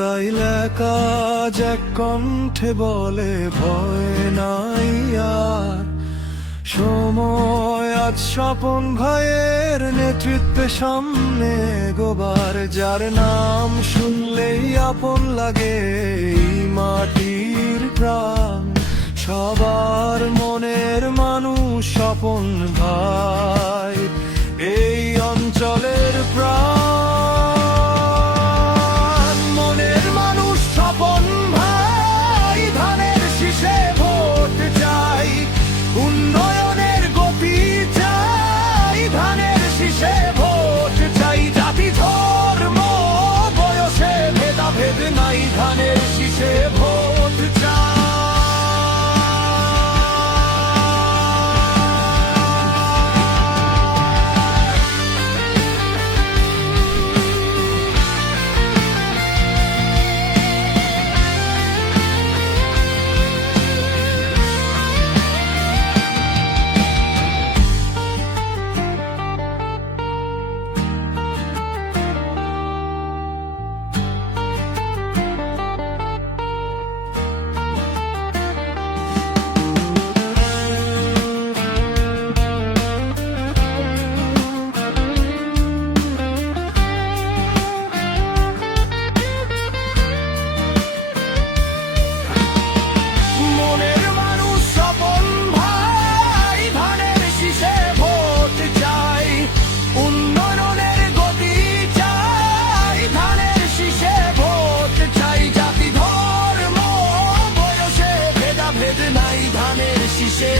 গাইলে কাজ এক কণ্ঠে বলে ভয় নাই আর। সময় আজ স্বপন ভাইয়ের নেতৃত্বে সামনে গোবার, যার নাম শুনলেই আপন লাগে এই মাটির প্রাণ। সবার মনের মানুষ স্বপন ভাই, এই অঞ্চলের প্রাণ। মনের মানুষ স্বপন ভাই, ধানের শীষে ভোট চাই, উন্নয়নের গতি চাই, ধানের শীষে ভোট চাই। জাতি ধর্ম বয়সে ভেদাভেদ নাই, ধানের শীষে ভোট চাই। ধানের শীষে